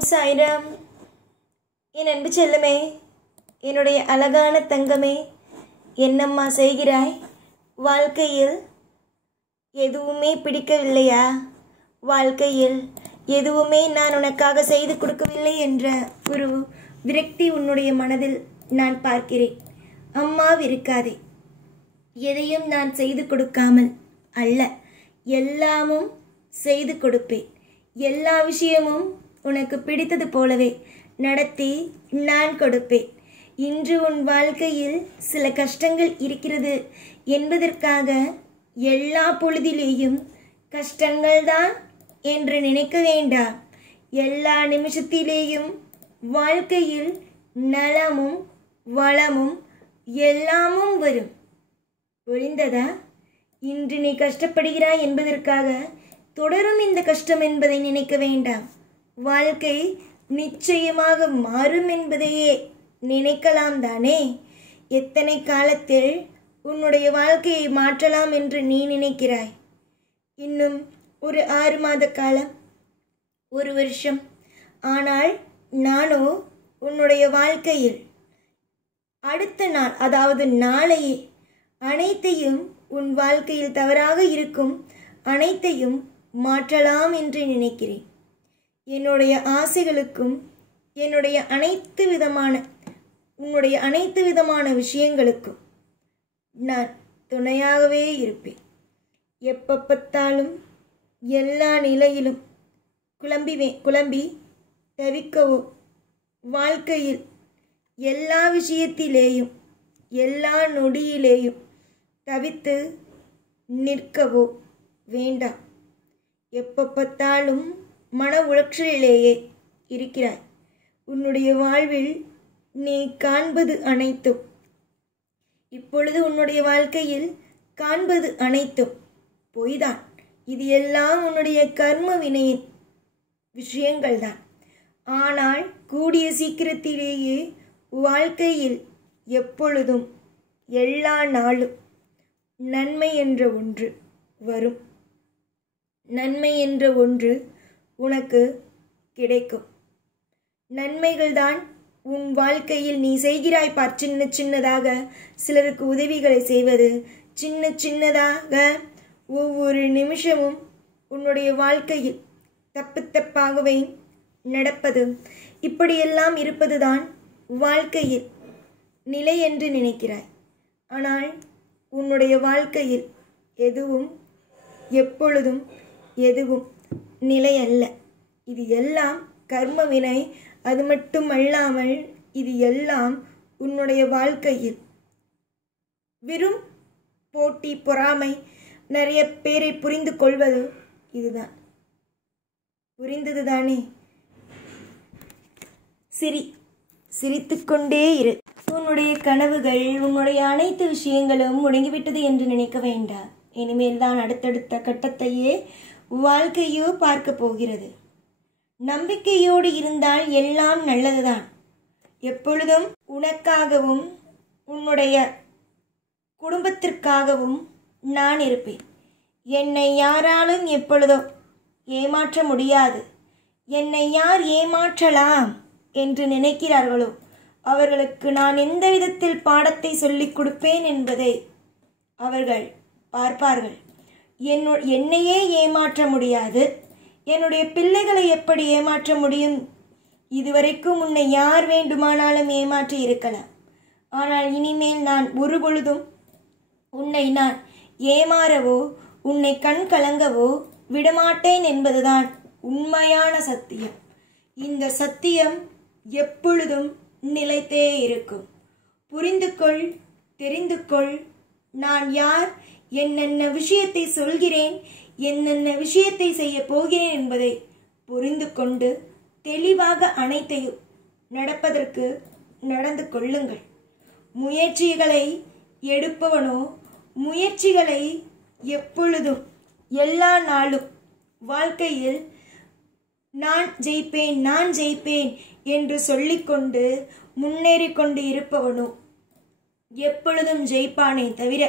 ஓம் சாய்ராம். என் அன்பு செல்லமே, என்னுடைய அழகான தங்கமே, என்னம்மா செய்கிறாய்? வாழ்க்கையில் எதுவுமே பிடிக்கவில்லையா? வாழ்க்கையில் எதுவுமே நான் உனக்காக செய்து கொடுக்கவில்லை என்ற ஒரு விரக்தி உன்னுடைய மனதில் நான் பார்க்கிறேன். அம்மாவிருக்காதே. எதையும் நான் செய்து கொடுக்காமல் அல்ல, எல்லாமும் செய்து கொடுப்பேன். எல்லா விஷயமும் உனக்கு பிடித்தது போலவே நடத்தி நான் கொடுப்பேன். இன்று உன் வாழ்க்கையில் சில கஷ்டங்கள் இருக்கிறது என்பதற்காக எல்லா பொழுதிலேயும் கஷ்டங்கள்தான் என்று நினைக்க வேண்டாம். எல்லா நிமிஷத்திலேயும் வாழ்க்கையில் நலமும் வளமும் எல்லாமும் வரும். புரிந்ததா? இன்று நீ கஷ்டப்படுகிறாய் என்பதற்காக தொடரும் இந்த கஷ்டம் என்பதை நினைக்க வேண்டாம். வாழ்க்கை நிச்சயமாக மாறும் என்பதையே நினைக்கலாம் தானே. எத்தனை காலத்தில் உன்னுடைய வாழ்க்கையை மாற்றலாம் என்று நீ நினைக்கிறாய்? இன்னும் ஒரு 6 மாத காலம், ஒரு வருஷம். ஆனால் நானோ உன்னுடைய வாழ்க்கையில் அடுத்த நாள், அதாவது நாளையே அனைத்தையும், உன் வாழ்க்கையில் தவறாக இருக்கும் அனைத்தையும் மாற்றலாம் என்று நினைக்கிறேன். என்னுடைய ஆசைகளுக்கும் என்னுடைய உன்னுடைய அனைத்து விதமான விஷயங்களுக்கும் நான் துணையாகவே இருப்பேன். எப்போ பார்த்தாலும் எல்லா நிலையிலும் குழம்பி தவிக்கவோ, வாழ்க்கையில் எல்லா விஷயத்திலேயும் எல்லா நொடியிலேயும் தவித்து நிற்கவோ வேண்டாம். எப்போ பார்த்தாலும் மன உளைச்சலிலேயே இருக்கிறாய். உன்னுடைய வாழ்வில் நீ காண்பது அனைத்தும், இப்பொழுது உன்னுடைய வாழ்க்கையில் காண்பது அனைத்தும் பொய்தான். இது எல்லாம் உன்னுடைய கர்ம வினையின் விஷயங்கள்தான். ஆனால் கூடிய சீக்கிரத்திலேயே வாழ்க்கையில் எப்பொழுதும் எல்லா நாளும் நன்மை என்ற ஒன்று வரும். நன்மை என்ற ஒன்று உனக்கு கிடைக்கும். நன்மைகள்தான் உன் வாழ்க்கையில் நீ செய்கிறாய் பார். சின்ன சின்னதாக சிலருக்கு உதவிகளை செய்வது, சின்ன சின்னதாக ஒவ்வொரு நிமிஷமும் உன்னுடைய வாழ்க்கையில் தப்பாகவே நடப்பது, இப்படியெல்லாம் இருப்பதுதான் வாழ்க்கையில் நிலை என்று நினைக்கிறாய். ஆனால் உன்னுடைய வாழ்க்கையில் எதுவும் எப்பொழுதும் எதுவும் நிலை அல்ல. இது எல்லாம் கர்ம வினை. அது மட்டுமல்லாமல் இது எல்லாம் உன்னுடைய வாழ்க்கையில் வெறும் போட்டி, பொறாமை, நிறைய பேரை புரிந்து கொள்வது, இதுதான். புரிந்தது தானே? சிரித்துக்கொண்டே இரு. உன்னுடைய கனவுகள், உன்னுடைய அனைத்து விஷயங்களும் முடங்கிவிட்டது என்று நினைக்க வேண்டாம். இனிமேல் தான் அடுத்தடுத்த கட்டத்தையே வாழ்க்கையோ பார்க்க போகிறது. நம்பிக்கையோடு இருந்தால் எல்லாம் நல்லதுதான். எப்பொழுதும் உனக்காகவும் உன்னுடைய குடும்பத்திற்காகவும் நான் இருப்பேன். என்னை யாராலும் எப்பொழுதோ ஏமாற்ற முடியாது. என்னை யார் ஏமாற்றலாம் என்று நினைக்கிறார்களோ அவர்களுக்கு நான் எந்த விதத்தில் பாடத்தை சொல்லிக் கொடுப்பேன் என்பதை அவர்கள் பார்ப்பார்கள். என்னையே ஏமாற்ற முடியாது, என்னுடைய பிள்ளைகளை எப்படி ஏமாற்ற முடியும்? இதுவரைக்கும் உன்னை யார் வேண்டுமானாலும் ஏமாற்றி இருக்கலாம். ஆனால் இனிமேல் நான் ஒரு பொழுதும் உன்னை நான் ஏமாறவோ, உன்னை கண் கலங்கவோ விடமாட்டேன் என்பதுதான் உண்மையான சத்தியம். இந்த சத்தியம் எப்பொழுதும் நிலைத்தே இருக்கும். புரிந்து கொள், தெரிந்து கொள். நான் யார், என்னென்ன விஷயத்தை சொல்கிறேன், என்னென்ன விஷயத்தை செய்ய போகிறேன் என்பதை புரிந்து கொண்டு தெளிவாக அனைத்தையும் நடப்பதற்கு நடந்து கொள்ளுங்கள். முயற்சிகளை எடுப்பவனோ, முயற்சிகளை எப்பொழுதும் எல்லா நாளும் வாழ்க்கையில் நான் ஜெயிப்பேன் என்று சொல்லிக்கொண்டு முன்னேறிக்கொண்டு இருப்பவனோ எப்பொழுதும் ஜெயிப்பானே தவிர,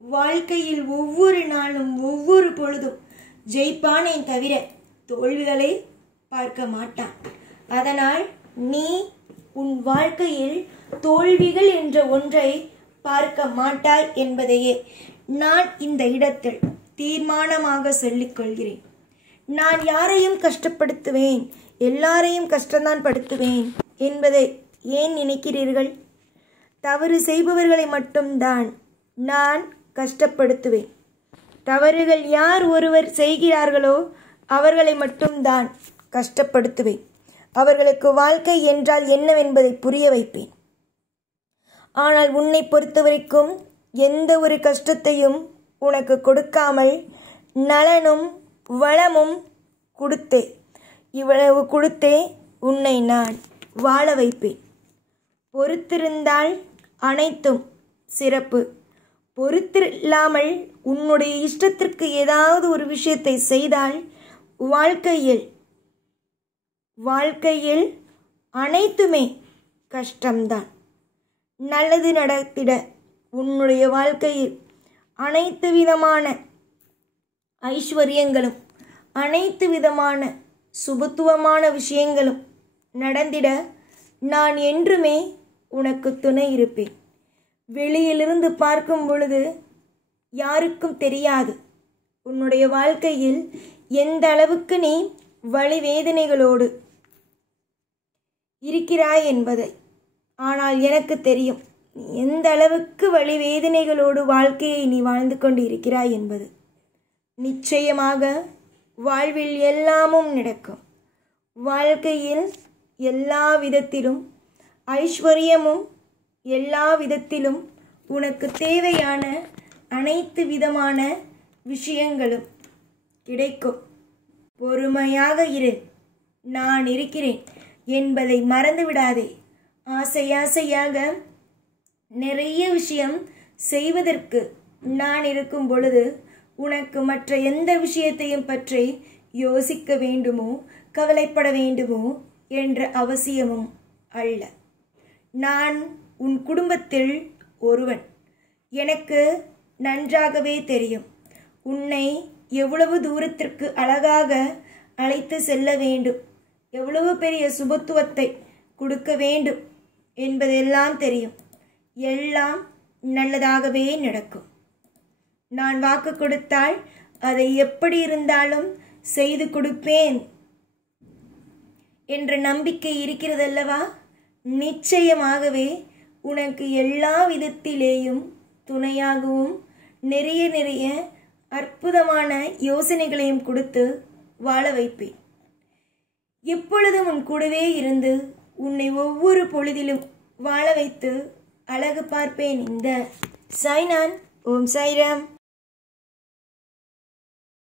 வாழ்க்கையில் ஒவ்வொரு நாளும் ஒவ்வொரு பொழுதும் ஜெயிப்பானே தவிர தோல்விகளை பார்க்க மாட்டான். அதனால் நீ உன் வாழ்க்கையில் தோல்விகள் என்ற ஒன்றை பார்க்க மாட்டாய் என்பதையே நான் இந்த இடத்தில் தீர்மானமாக சொல்லிக் கொள்கிறேன். நான் யாரையும் கஷ்டப்படுத்துவேன், எல்லாரையும் கஷ்டம்தான் படுத்துவேன் என்பதை ஏன் நினைக்கிறீர்கள்? தவறு செய்பவர்களை மட்டும்தான் நான் கஷ்டப்படுத்துவேன். தவறுகள் யார் ஒருவர் செய்கிறார்களோ அவர்களை மட்டும்தான் கஷ்டப்படுத்துவேன். அவர்களுக்கு வாழ்க்கை என்றால் என்னவென்பதை புரிய வைப்பேன். ஆனால் உன்னை பொறுத்தவரைக்கும் எந்த ஒரு கஷ்டத்தையும் உனக்கு கொடுக்காமல் நலனும் வளமும் கொடுத்தே, இவ்வளவு கொடுத்தே உன்னை நான் வாழ வைப்பேன். பொறுத்திருந்தால் அனைத்தும் சிறப்பு. பொறுத்தில்லாமல் உன்னுடைய இஷ்டத்திற்கு ஏதாவது ஒரு விஷயத்தை செய்தால் வாழ்க்கையில் அனைத்துமே கஷ்டம்தான். நல்லது நடத்திட உன்னுடைய வாழ்க்கையில் அனைத்து விதமான ஐஸ்வர்யங்களும் அனைத்து விதமான சுபத்துவமான விஷயங்களும் நடந்திட நான் என்றுமே உனக்கு துணை இருப்பேன். வெளியிலிருந்து பார்க்கும் பொழுது யாருக்கும் தெரியாது உன்னுடைய வாழ்க்கையில் எந்த அளவுக்கு நீ வலி வேதனைகளோடு இருக்கிறாய் என்பதை. ஆனால் எனக்கு தெரியும் நீ எந்த அளவுக்கு வலி வேதனைகளோடு வாழ்க்கையை நீ வாழ்ந்து கொண்டு இருக்கிறாய் என்பது. நிச்சயமாக வாழ்வில் எல்லாமும் நடக்கும். வாழ்க்கையில் எல்லா விதத்திலும் ஐஸ்வர்யமும் எல்லா விதத்திலும் உனக்கு தேவையான அனைத்து விதமான விஷயங்களும் கிடைக்கும். பொறுமையாக இரு, நான் இருக்கிறேன் என்பதை மறந்துவிடாதே. ஆசையாக நிறைய விஷயம் செய்வதற்கு நான் இருக்கும் பொழுது உனக்கு மற்ற எந்த விஷயத்தையும் பற்றி யோசிக்க வேண்டுமோ கவலைப்பட வேண்டுமோ என்ற அவசியமும் அல்ல. நான் உன் குடும்பத்தில் ஒருவன். எனக்கு நன்றாகவே தெரியும் உன்னை எவ்வளவு தூரத்திற்கு அழகாக அழைத்து செல்ல வேண்டும், எவ்வளவு பெரிய சுபத்துவத்தை கொடுக்க வேண்டும் என்பதெல்லாம் தெரியும். எல்லாம் நல்லதாகவே நடக்கும். நான் வாக்கு கொடுத்தால் அதை எப்படி இருந்தாலும் செய்து கொடுப்பேன் என்ற நம்பிக்கை இருக்கிறதல்லவா? நிச்சயமாகவே உனக்கு எல்லா விதத்திலேயும் துணையாகவும் நிறைய அற்புதமான யோசனைகளையும் கொடுத்து வாழ வைப்பேன். எப்பொழுதும் உன் கூடவே இருந்து உன்னை ஒவ்வொரு பொழுதிலும் வாழ வைத்து அழகு பார்ப்பேன். இந்த சாய்நான். ஓம் சாய்ராம்.